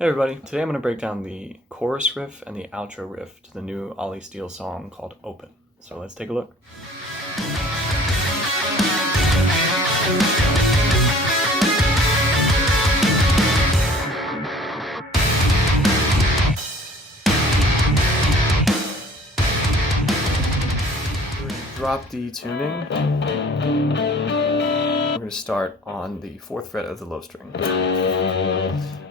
Hey everybody, today I'm going to break down the chorus riff and the outro riff to the new Olly Steele song called Open. So let's take a look. Drop D tuning. We're going to start on the 4th fret of the low string.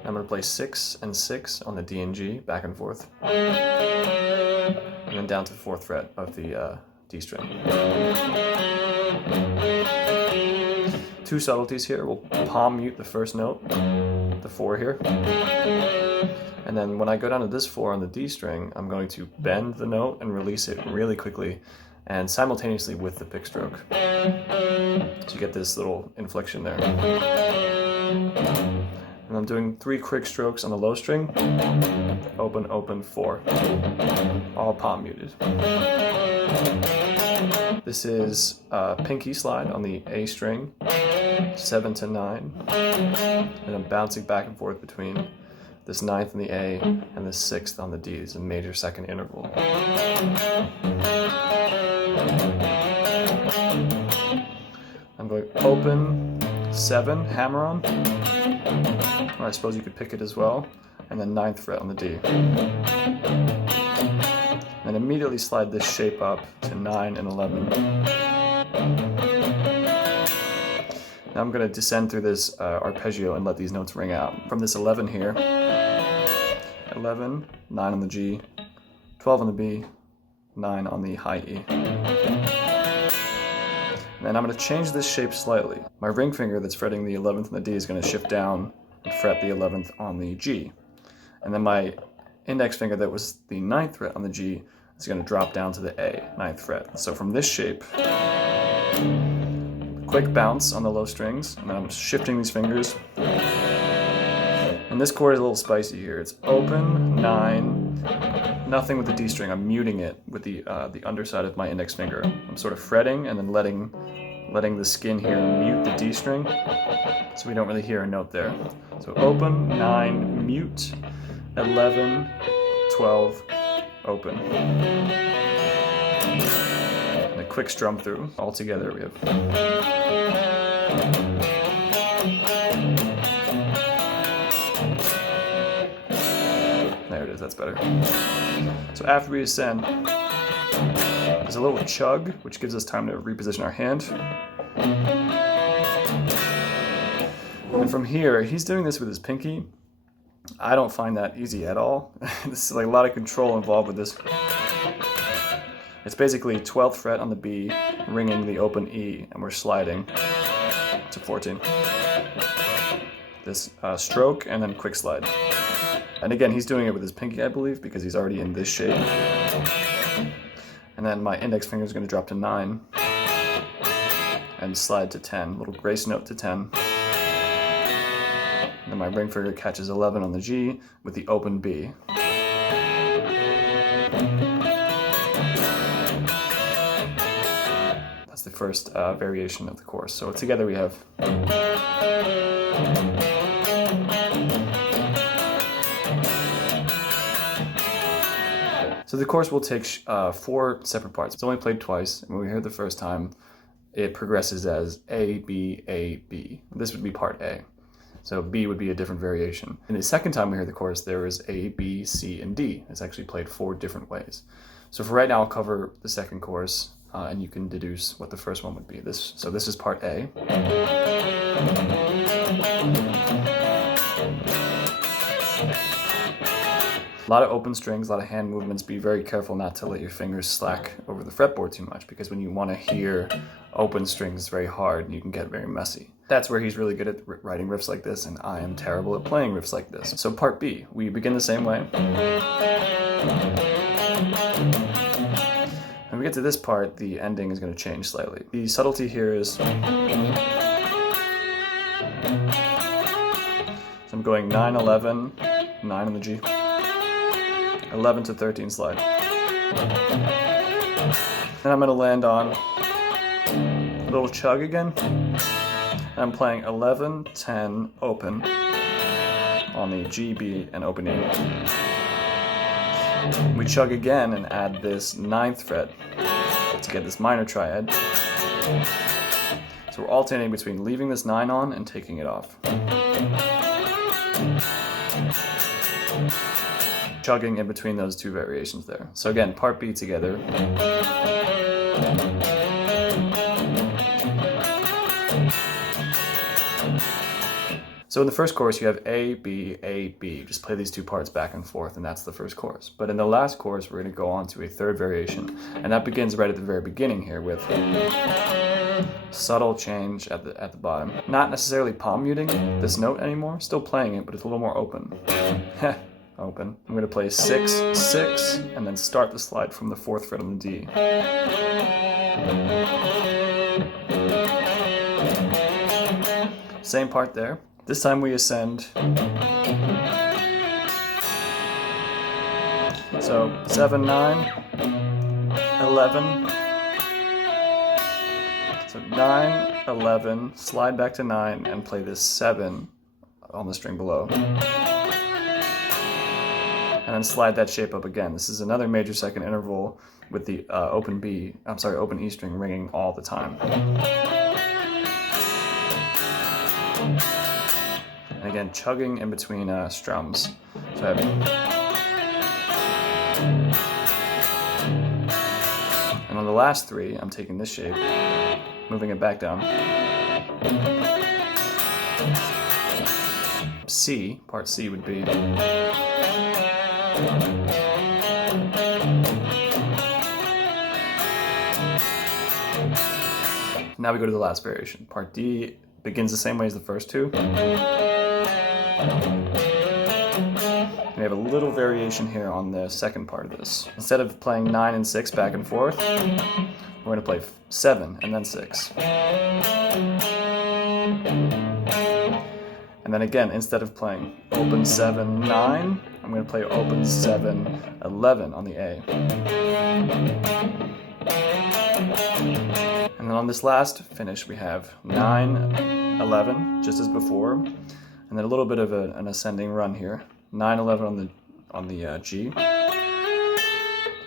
I'm going to play 6 and 6 on the D and G, back and forth. And then down to the 4th fret of the D string. Two subtleties here. We'll palm mute the first note, the 4 here. And then when I go down to this 4 on the D string, I'm going to bend the note and release it really quickly and simultaneously with the pick stroke. So you get this little inflection there. And I'm doing 3 quick strokes on the low string. Open, open, 4. All palm muted. This is a pinky slide on the A string, 7 to 9. And I'm bouncing back and forth between this 9th on the A and the 6th on the D. It's a major second interval. I'm going open, 7, hammer on, or I suppose you could pick it as well, and then 9th fret on the D. And immediately slide this shape up to 9 and 11. Now I'm going to descend through this arpeggio and let these notes ring out. From this 11 here, 11, 9 on the G, 12 on the B, 9 on the high E. And then I'm going to change this shape slightly. My ring finger that's fretting the 11th on the D is going to shift down and fret the 11th on the G. And then my index finger that was the 9th fret on the G is going to drop down to the A, 9th fret. So from this shape, quick bounce on the low strings, and then I'm shifting these fingers. And this chord is a little spicy here. It's open, 9, nothing with the D string. I'm muting it with the underside of my index finger. I'm sort of fretting and then letting the skin here mute the D string, so we don't really hear a note there. So open, 9, mute, 11, 12, open. And a quick strum through. All together we have. There it is, that's better. So after we ascend, there's a little chug, which gives us time to reposition our hand. And from here, he's doing this with his pinky. I don't find that easy at all. This is like a lot of control involved with this. It's basically 12th fret on the B, ringing the open E, and we're sliding to 14. This stroke and then quick slide. And again, he's doing it with his pinky, I believe, because he's already in this shape. And then my index finger is going to drop to 9 and slide to 10, little grace note to 10. And then my ring finger catches 11 on the G with the open B. That's the first variation of the chorus. So together we have. So the chorus will take 4 separate parts. It's only played twice, and when we heard it the first time, it progresses as A, B, A, B. This would be part A. So B would be a different variation. And the second time we heard the chorus, there is A, B, C, and D. It's actually played 4 different ways. So for right now, I'll cover the second chorus, and you can deduce what the first one would be. So this is part A. A lot of open strings, a lot of hand movements. Be very careful not to let your fingers slack over the fretboard too much, because when you want to hear open strings very hard, you can get very messy. That's where he's really good at writing riffs like this, and I am terrible at playing riffs like this. So part B, we begin the same way. When we get to this part, the ending is going to change slightly. The subtlety here is... So I'm going 9, 11, 9 on the G. 11 to 13 slide. And I'm going to land on a little chug again. And I'm playing 11, 10, open, on the G, B, and open E. We chug again and add this 9th fret to get this minor triad. So we're alternating between leaving this 9 on and taking it off. Chugging in between those two variations there. So again, part B together. So in the first chorus, you have A, B, A, B. Just play these two parts back and forth, and that's the first chorus. But in the last chorus, we're going to go on to a third variation, and that begins right at the very beginning here with subtle change at the bottom. Not necessarily palm muting this note anymore, still playing it, but it's a little more open. Open. I'm going to play 6, 6, and then start the slide from the 4th fret on the D. Same part there. This time we ascend. So 7, 9, 11. So 9, 11, slide back to 9, and play this 7 on the string below. And then slide that shape up again. This is another major second interval with the open E string ringing all the time. And again, chugging in between strums. So and on the last 3, I'm taking this shape, moving it back down. C, part C would be. Now we go to the last variation. Part D begins the same way as the first two. We have a little variation here on the second part of this. Instead of playing 9 and 6 back and forth, we're going to play 7 and then 6. And then again, instead of playing open 7, 9, I'm going to play open 7, 11 on the A. And then on this last finish, we have 9, 11, just as before, and then a little bit of an ascending run here. 9, 11 on the G.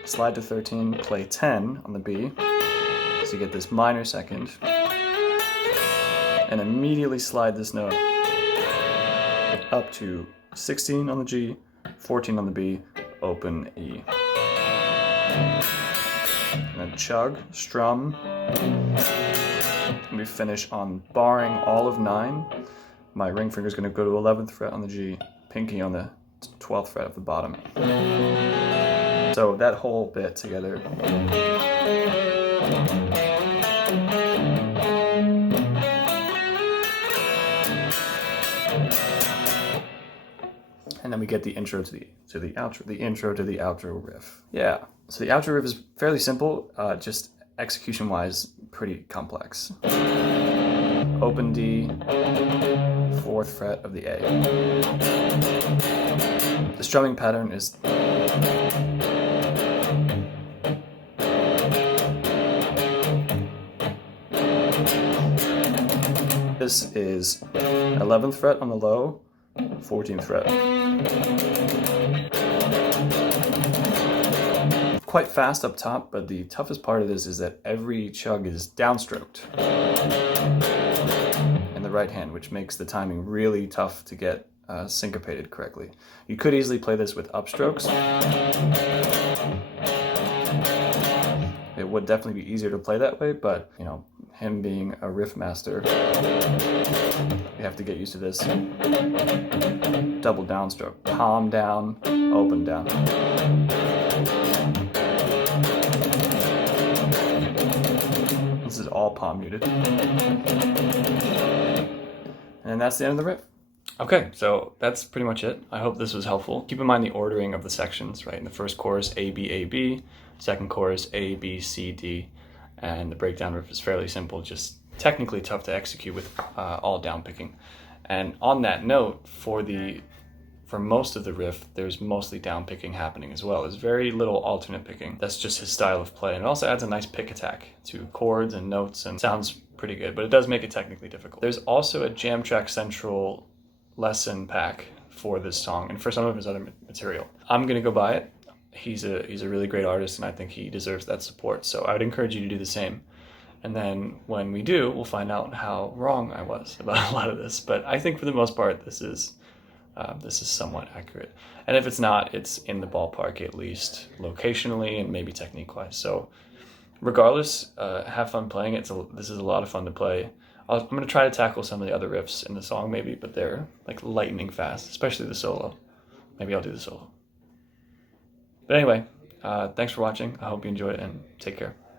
Slide to 13, play 10 on the B, so you get this minor second, and immediately slide this note up to 16 on the G, 14 on the B, open E. And then chug, strum, and we finish on barring all of 9. My ring finger is going to go to 11th fret on the G, pinky on the 12th fret of the bottom. So that whole bit together. And then we get the intro to the outro, the intro to the outro riff. Yeah, so the outro riff is fairly simple, just execution-wise pretty complex. Open D, 4th fret of the A. The strumming pattern is this is 11th fret on the low, 14th fret. Quite fast up top, but the toughest part of this is that every chug is downstroked in the right hand, which makes the timing really tough to get syncopated correctly. You could easily play this with upstrokes. It would definitely be easier to play that way, but you know, him being a riff master, you have to get used to this. Double downstroke, palm down, open down. This is all palm muted. And that's the end of the riff. Okay, so that's pretty much it. I hope this was helpful. Keep in mind the ordering of the sections, right? In the first chorus, A, B, A, B. Second chorus, A, B, C, D. And the breakdown riff is fairly simple, just technically tough to execute with all down picking. And on that note, for most of the riff, there's mostly down picking happening as well. There's very little alternate picking. That's just his style of play. And it also adds a nice pick attack to chords and notes and sounds pretty good, but it does make it technically difficult. There's also a Jam Track Central lesson pack for this song and for some of his other material. I'm gonna go buy it. He's a really great artist, and I think he deserves that support. So I would encourage you to do the same. And then when we do, we'll find out how wrong I was about a lot of this. But I think for the most part, this is somewhat accurate. And if it's not, it's in the ballpark, at least locationally and maybe technique-wise. So regardless, have fun playing it. This is a lot of fun to play. I'm going to try to tackle some of the other riffs in the song maybe, but they're like lightning fast, especially the solo. Maybe I'll do the solo. But anyway, thanks for watching. I hope you enjoyed it, and take care.